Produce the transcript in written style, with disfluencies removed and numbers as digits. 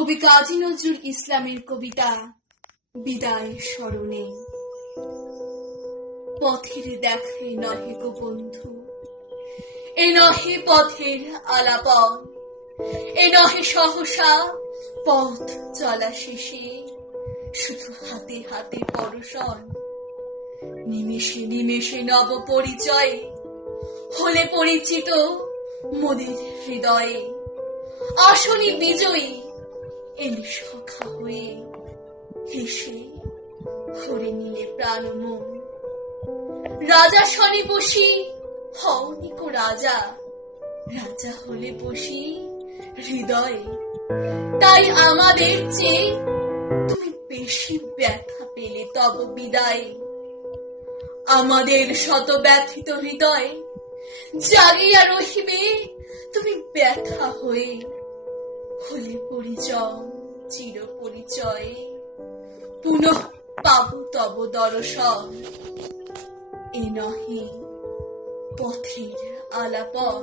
কবি কাজী নজরুল ইসলামের কবিতা বিদায় স্মরণে। পথের দেখাই নহে গো বন্ধু, এ নহে পথের আলাপন, এ নহে সহসা পথ চলা শেষে শুধু হাতে হাতে পরশন। নিমেষে নিমেষে নব পরিচয়ে হলে পরিচিত মোদের হৃদয়ে। আসনি বিজয়ী এলে সখা হয়ে, হেসে ভরে নিলে প্রাণ মন। রাজা শনে বসি হওনি কো রাজা, রাজা হলে বসি হৃদয়ে। তাই আমাদের চেয়ে তুমি বেশি ব্যথা পেলে তব বিদায়ে। আমাদের শত ব্যথিত হৃদয় জাগিয়া রহিবে তুমি ব্যথা হয়ে। হলে পরিচয় চির পরিচয়ে, পুনঃ পাবো তব দর্শন। এ নহে পথের আলাপন।